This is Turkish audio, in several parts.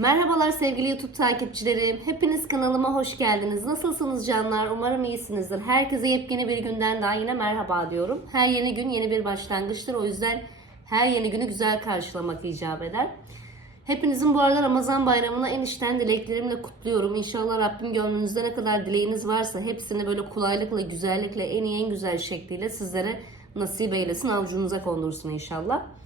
Merhabalar sevgili YouTube takipçilerim. Hepiniz kanalıma hoş geldiniz. Nasılsınız canlar? Umarım iyisinizdir. Herkese yepyeni bir günden daha yine merhaba diyorum. Her yeni gün yeni bir başlangıçtır. O yüzden her yeni günü güzel karşılamak icap eder. Hepinizin bu arada Ramazan bayramına en içten dileklerimle kutluyorum. İnşallah Rabbim gönlünüzde ne kadar dileğiniz varsa hepsini böyle kolaylıkla, güzellikle, en iyi en güzel şekliyle sizlere nasip eylesin. Avucunuza kondursun inşallah.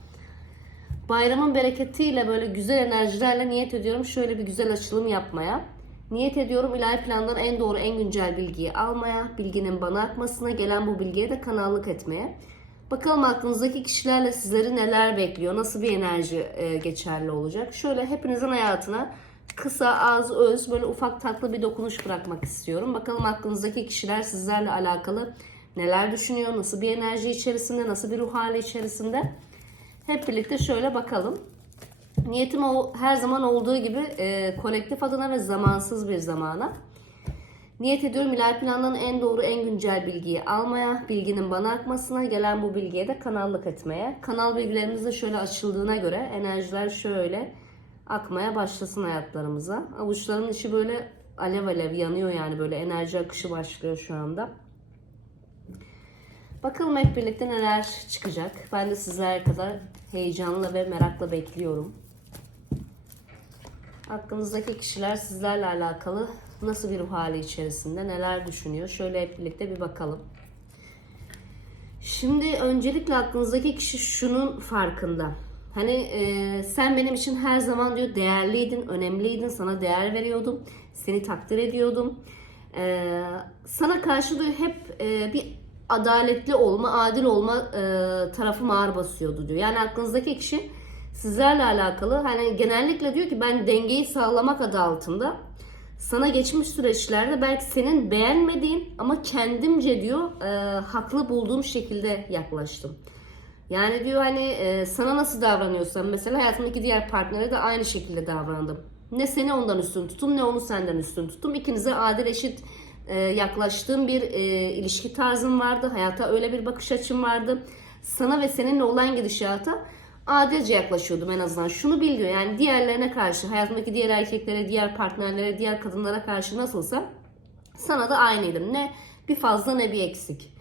Bayramın bereketiyle böyle güzel enerjilerle niyet ediyorum şöyle bir güzel açılım yapmaya. Niyet ediyorum ilahi plandan en doğru en güncel bilgiyi almaya, bilginin bana akmasına, gelen bu bilgiye de kanallık etmeye. Bakalım aklınızdaki kişilerle sizleri neler bekliyor, nasıl bir enerji e, geçerli olacak. Şöyle hepinizin hayatına kısa, az, öz böyle ufak tatlı bir dokunuş bırakmak istiyorum. Bakalım aklınızdaki kişiler sizlerle alakalı neler düşünüyor, nasıl bir enerji içerisinde, nasıl bir ruh hali içerisinde. Hep birlikte şöyle bakalım. Niyetim o, her zaman olduğu gibi e, kolektif adına ve zamansız bir zamana. Niyet ediyorum ilahi plandan en doğru en güncel bilgiyi almaya, bilginin bana akmasına, gelen bu bilgiye de kanallık etmeye. Kanal bilgilerimiz de şöyle açıldığına göre enerjiler şöyle akmaya başlasın hayatlarımıza. Avuçlarımın içi böyle alev alev yanıyor yani böyle enerji akışı başlıyor şu anda. Bakalım hep birlikte neler çıkacak. Ben de sizler kadar heyecanla ve merakla bekliyorum. Aklınızdaki kişiler sizlerle alakalı nasıl bir ruh hali içerisinde, neler düşünüyor? Şöyle hep birlikte bir bakalım. Şimdi öncelikle aklınızdaki kişi şunun farkında. Hani e, sen benim için her zaman diyor değerliydin, önemliydin, sana değer veriyordum, seni takdir ediyordum. E, sana karşı diyor hep e, bir adaletli olma, adil olma e, tarafım ağır basıyordu diyor. Yani aklınızdaki kişi sizlerle alakalı hani genellikle diyor ki ben dengeyi sağlamak adı altında sana geçmiş süreçlerde belki senin beğenmediğin ama kendimce diyor e, haklı bulduğum şekilde yaklaştım. Yani diyor hani e, sana nasıl davranıyorsam mesela hayatımdaki diğer partnere de aynı şekilde davrandım. Ne seni ondan üstün tuttum ne onu senden üstün tuttum. İkinize adil eşit e, yaklaştığım bir e, ilişki tarzım vardı. Hayata öyle bir bakış açım vardı. Sana ve seninle olan gidişata adilce yaklaşıyordum en azından. Şunu bil yani diğerlerine karşı, hayatımdaki diğer erkeklere, diğer partnerlere, diğer kadınlara karşı nasılsa sana da aynıydım. Ne bir fazla ne bir eksik.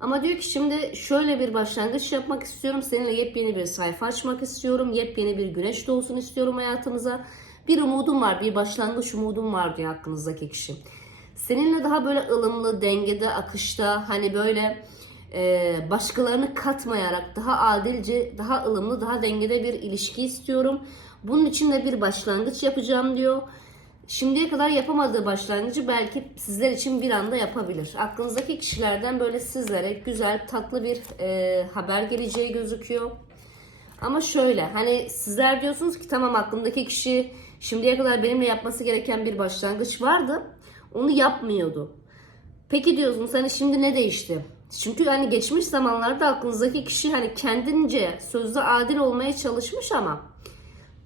Ama diyor ki şimdi şöyle bir başlangıç yapmak istiyorum. Seninle yepyeni bir sayfa açmak istiyorum. Yepyeni bir güneş doğsun istiyorum hayatımıza. Bir umudum var, bir başlangıç umudum var diyor aklınızdaki kişi. Seninle daha böyle ılımlı, dengede, akışta hani böyle e, başkalarını katmayarak daha adilce, daha ılımlı, daha dengede bir ilişki istiyorum. Bunun için de bir başlangıç yapacağım diyor. Şimdiye kadar yapamadığı başlangıcı belki sizler için bir anda yapabilir. Aklınızdaki kişilerden böyle sizlere güzel, tatlı bir e, haber geleceği gözüküyor. Ama şöyle hani sizler diyorsunuz ki tamam aklımdaki kişi şimdiye kadar benimle yapması gereken bir başlangıç vardı. Onu yapmıyordu. Peki diyorsunuz hani şimdi ne değişti? Çünkü hani geçmiş zamanlarda aklınızdaki kişi hani kendince sözde adil olmaya çalışmış ama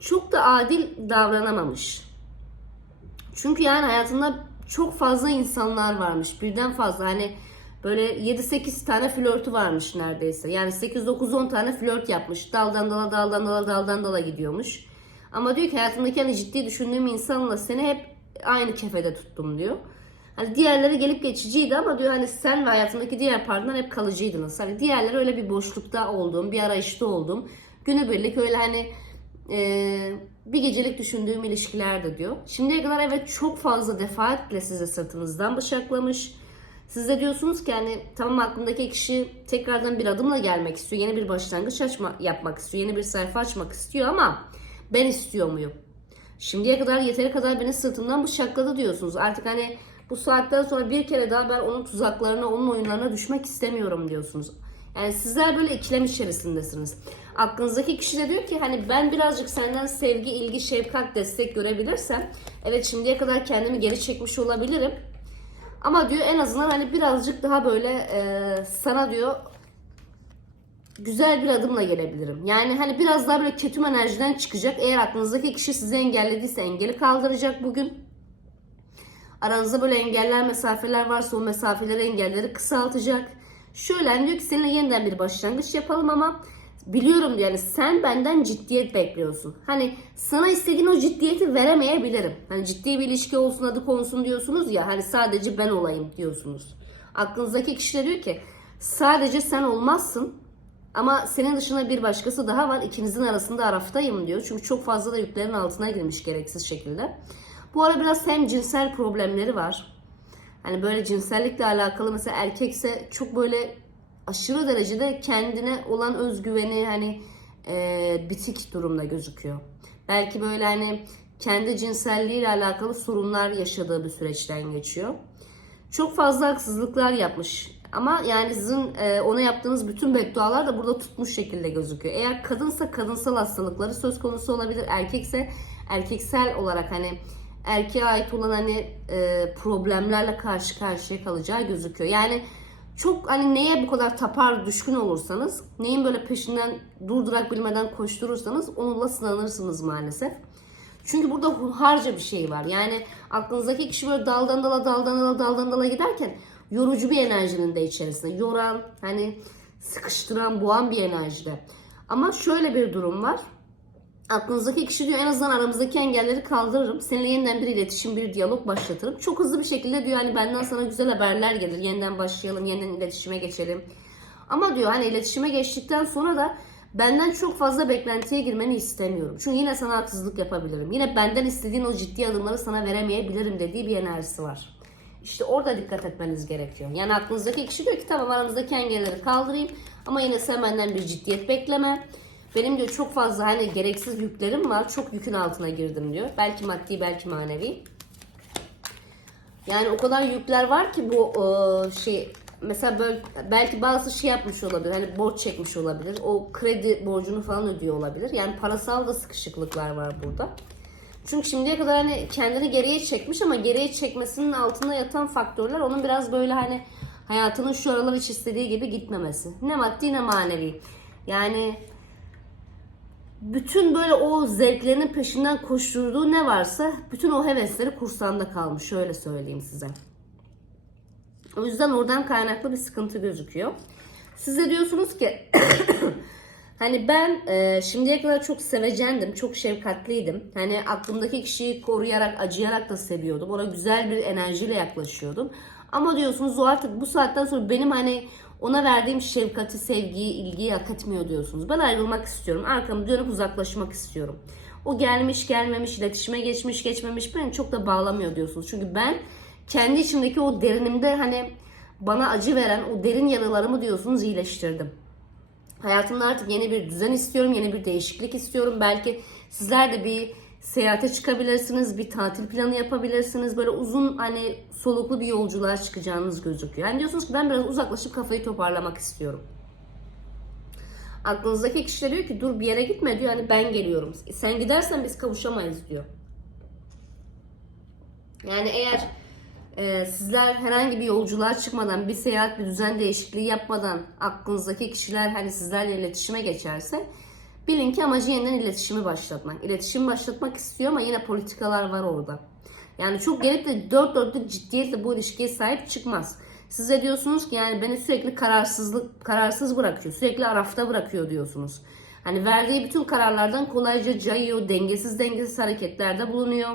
çok da adil davranamamış. Çünkü yani hayatında çok fazla insanlar varmış. Birden fazla hani böyle 7-8 tane flörtü varmış neredeyse. Yani 8-9-10 tane flört yapmış. Daldan dala daldan dala daldan dala gidiyormuş. Ama diyor ki hayatımdaki hani ciddi düşündüğüm insanla seni hep aynı kefede tuttum diyor. Hani diğerleri gelip geçiciydi ama diyor hani sen ve hayatımdaki diğer partner hep kalıcıydınız. Hani diğerleri öyle bir boşlukta olduğum, bir arayışta olduğum, günübirlik öyle hani e, bir gecelik düşündüğüm ilişkilerde diyor. Şimdiye kadar evet çok fazla defaatle size sırtınızdan bıçaklamış. Siz de diyorsunuz ki hani tamam aklımdaki kişi tekrardan bir adımla gelmek istiyor. Yeni bir başlangıç açma, yapmak istiyor. Yeni bir sayfa açmak istiyor ama ben istiyor muyum? Şimdiye kadar yeteri kadar beni sırtımdan bıçakladı diyorsunuz. Artık hani bu saatten sonra bir kere daha ben onun tuzaklarına, onun oyunlarına düşmek istemiyorum diyorsunuz. Yani sizler böyle ikilem içerisindesiniz. Aklınızdaki kişi de diyor ki hani ben birazcık senden sevgi, ilgi, şefkat, destek görebilirsem evet şimdiye kadar kendimi geri çekmiş olabilirim. Ama diyor en azından hani birazcık daha böyle e, sana diyor güzel bir adımla gelebilirim. Yani hani biraz daha böyle kötü enerjiden çıkacak. Eğer aklınızdaki kişi sizi engellediyse engeli kaldıracak bugün. Aranızda böyle engeller, mesafeler varsa o mesafeleri, engelleri kısaltacak. Şöyle hani diyor ki seninle yeniden bir başlangıç yapalım ama biliyorum yani sen benden ciddiyet bekliyorsun. Hani sana istediğin o ciddiyeti veremeyebilirim. Hani ciddi bir ilişki olsun adı konsun diyorsunuz ya hani sadece ben olayım diyorsunuz. Aklınızdaki kişiler diyor ki sadece sen olmazsın ama senin dışında bir başkası daha var. İkinizin arasında araftayım diyor. Çünkü çok fazla da yüklerin altına girmiş gereksiz şekilde. Bu ara biraz hem cinsel problemleri var. Hani böyle cinsellikle alakalı mesela erkekse çok böyle aşırı derecede kendine olan özgüveni hani e, bitik durumda gözüküyor. Belki böyle hani kendi cinselliğiyle alakalı sorunlar yaşadığı bir süreçten geçiyor. Çok fazla haksızlıklar yapmış. Ama yani sizin e, ona yaptığınız bütün beddualar da burada tutmuş şekilde gözüküyor. Eğer kadınsa kadınsal hastalıkları söz konusu olabilir. Erkekse erkeksel olarak hani erkeğe ait olan hani e, problemlerle karşı karşıya kalacağı gözüküyor. Yani çok hani neye bu kadar tapar düşkün olursanız, neyin böyle peşinden durdurak bilmeden koşturursanız onunla sınanırsınız maalesef. Çünkü burada hunharca bir şey var. Yani aklınızdaki kişi böyle daldan dala daldan dala daldan dala giderken yorucu bir enerjinin de içerisinde. Yoran, hani sıkıştıran, boğan bir enerjide. Ama şöyle bir durum var. Aklınızdaki kişi diyor en azından aramızdaki engelleri kaldırırım. Seninle yeniden bir iletişim, bir diyalog başlatırım. Çok hızlı bir şekilde diyor hani benden sana güzel haberler gelir. Yeniden başlayalım, yeniden iletişime geçelim. Ama diyor hani iletişime geçtikten sonra da benden çok fazla beklentiye girmeni istemiyorum. Çünkü yine sana haksızlık yapabilirim. Yine benden istediğin o ciddi adımları sana veremeyebilirim dediği bir enerjisi var. İşte orada dikkat etmeniz gerekiyor. Yani aklınızdaki kişi diyor ki tamam aramızdaki engelleri kaldırayım ama yine sen benden bir ciddiyet bekleme. Benim diyor çok fazla hani gereksiz yüklerim var. Çok yükün altına girdim diyor. Belki maddi belki manevi. Yani o kadar yükler var ki bu e, şey mesela böyle belki bazı şey yapmış olabilir. Hani borç çekmiş olabilir. O kredi borcunu falan ödüyor olabilir. Yani parasal da sıkışıklıklar var burada. Çünkü şimdiye kadar hani kendini geriye çekmiş ama geriye çekmesinin altında yatan faktörler onun biraz böyle hani hayatının şu aralar hiç istediği gibi gitmemesi. Ne maddi ne manevi. Yani bütün böyle o zevklerinin peşinden koşturduğu ne varsa bütün o hevesleri kursağında kalmış. Şöyle söyleyeyim size. O yüzden oradan kaynaklı bir sıkıntı gözüküyor. Siz de diyorsunuz ki hani ben e, şimdiye kadar çok sevecendim, çok şefkatliydim. Hani aklımdaki kişiyi koruyarak, acıyarak da seviyordum. Ona güzel bir enerjiyle yaklaşıyordum. Ama diyorsunuz o artık bu saatten sonra benim hani ona verdiğim şefkati, sevgiyi, ilgiyi hak etmiyor diyorsunuz. Ben ayrılmak istiyorum. Arkamı dönüp uzaklaşmak istiyorum. O gelmiş gelmemiş, iletişime geçmiş geçmemiş beni çok da bağlamıyor diyorsunuz. Çünkü ben kendi içimdeki o derinimde hani bana acı veren o derin yaralarımı diyorsunuz iyileştirdim. Hayatımda artık yeni bir düzen istiyorum, yeni bir değişiklik istiyorum. Belki sizler de bir seyahate çıkabilirsiniz, bir tatil planı yapabilirsiniz. Böyle uzun hani soluklu bir yolculuğa çıkacağınız gözüküyor. Yani diyorsunuz ki ben biraz uzaklaşıp kafayı toparlamak istiyorum. Aklınızdaki kişi diyor ki dur bir yere gitme diyor hani ben geliyorum. Sen gidersen biz kavuşamayız diyor. Yani eğer e, sizler herhangi bir yolculuğa çıkmadan, bir seyahat, bir düzen değişikliği yapmadan aklınızdaki kişiler hani sizlerle iletişime geçerse bilin ki amacı yeniden iletişimi başlatmak. İletişim başlatmak istiyor ama yine politikalar var orada. Yani çok gelip de dört dörtlük ciddiyetle bu ilişkiye sahip çıkmaz. Size diyorsunuz ki yani beni sürekli kararsızlık kararsız bırakıyor. Sürekli arafta bırakıyor diyorsunuz. Hani verdiği bütün kararlardan kolayca cayıyor, dengesiz dengesiz hareketlerde bulunuyor.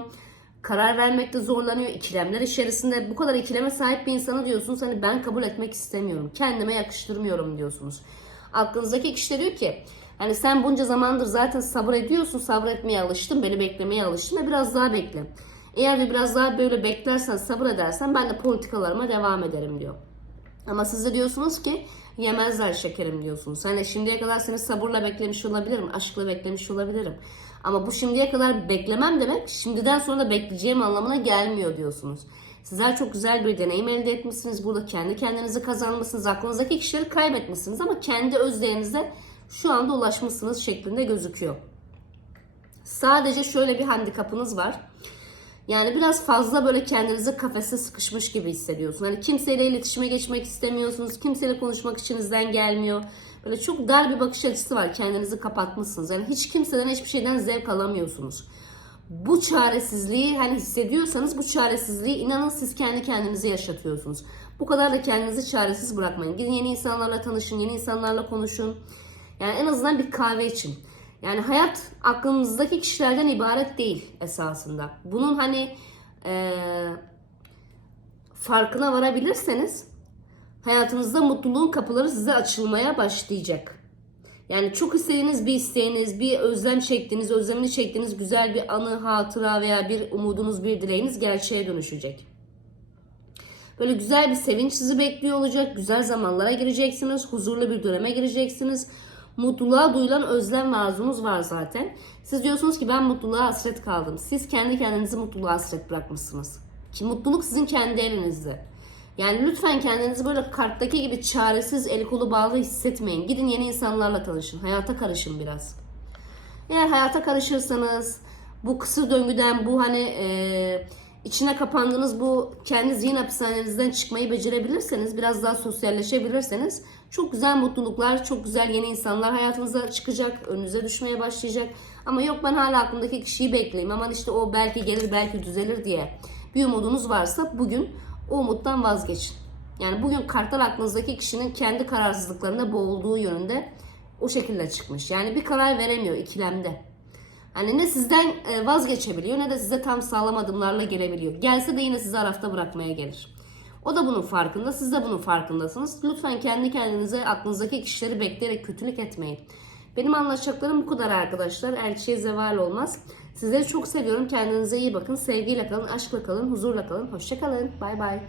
Karar vermekte zorlanıyor, ikilemler içerisinde. Bu kadar ikileme sahip bir insanı diyorsunuz hani ben kabul etmek istemiyorum, kendime yakıştırmıyorum diyorsunuz. Aklınızdaki kişi de diyor ki hani sen bunca zamandır zaten sabır ediyorsun, sabretmeye alıştın, beni beklemeye alıştın ve biraz daha bekle. Eğer de biraz daha böyle beklersen, sabır edersen ben de politikalarıma devam ederim diyor. Ama siz de diyorsunuz ki yemezler şekerim diyorsunuz. Hani şimdiye kadar seni sabırla beklemiş olabilirim, aşkla beklemiş olabilirim. Ama bu şimdiye kadar beklemem demek şimdiden sonra da bekleyeceğim anlamına gelmiyor diyorsunuz. Sizler çok güzel bir deneyim elde etmişsiniz. Burada kendi kendinizi kazanmışsınız. Aklınızdaki kişileri kaybetmişsiniz ama kendi öz şu anda ulaşmışsınız şeklinde gözüküyor. Sadece şöyle bir handikapınız var. Yani biraz fazla böyle kendinizi kafese sıkışmış gibi hissediyorsunuz. Hani kimseyle iletişime geçmek istemiyorsunuz. Kimseyle konuşmak içinizden gelmiyor. Böyle çok dar bir bakış açısı var. Kendinizi kapatmışsınız. Yani hiç kimseden hiçbir şeyden zevk alamıyorsunuz. Bu çaresizliği hani hissediyorsanız bu çaresizliği inanın siz kendi kendinize yaşatıyorsunuz. Bu kadar da kendinizi çaresiz bırakmayın. Gidin yeni insanlarla tanışın, yeni insanlarla konuşun. Yani en azından bir kahve için. Yani hayat aklınızdaki kişilerden ibaret değil esasında. Bunun hani eee, farkına varabilirseniz hayatınızda mutluluğun kapıları size açılmaya başlayacak. Yani çok istediğiniz bir isteğiniz, bir özlem çektiğiniz, özlemini çektiğiniz güzel bir anı, hatıra veya bir umudunuz, bir dileğiniz gerçeğe dönüşecek. Böyle güzel bir sevinç sizi bekliyor olacak. Güzel zamanlara gireceksiniz. Huzurlu bir döneme gireceksiniz. Mutluluğa duyulan özlem ve arzunuz var zaten. Siz diyorsunuz ki ben mutluluğa hasret kaldım. Siz kendi kendinizi mutluluğa hasret bırakmışsınız. Ki mutluluk sizin kendi elinizde. Yani lütfen kendinizi böyle karttaki gibi çaresiz, eli kolu bağlı hissetmeyin. Gidin yeni insanlarla tanışın. Hayata karışın biraz. Eğer hayata karışırsanız bu kısır döngüden bu hani e, içine kapandığınız bu kendi zihin hapishanenizden çıkmayı becerebilirseniz biraz daha sosyalleşebilirseniz çok güzel mutluluklar, çok güzel yeni insanlar hayatınıza çıkacak, önünüze düşmeye başlayacak. Ama yok ben hala aklımdaki kişiyi bekleyeyim aman işte o belki gelir belki düzelir diye bir umudunuz varsa bugün o umuttan vazgeçin. Yani bugün kartlar aklınızdaki kişinin kendi kararsızlıklarında boğulduğu yönünde o şekilde çıkmış. Yani bir karar veremiyor ikilemde. Hani ne sizden e, vazgeçebiliyor ne de size tam sağlam adımlarla gelebiliyor. Gelse de yine sizi arafta bırakmaya gelir. O da bunun farkında, siz de bunun farkındasınız. Lütfen kendi kendinize aklınızdaki kişileri bekleyerek kötülük etmeyin. Benim anlatacaklarım bu kadar arkadaşlar. Elçiye zeval olmaz. Sizleri çok seviyorum. Kendinize iyi bakın. Sevgiyle kalın, aşkla kalın, huzurla kalın. Hoşça kalın. Bay bay.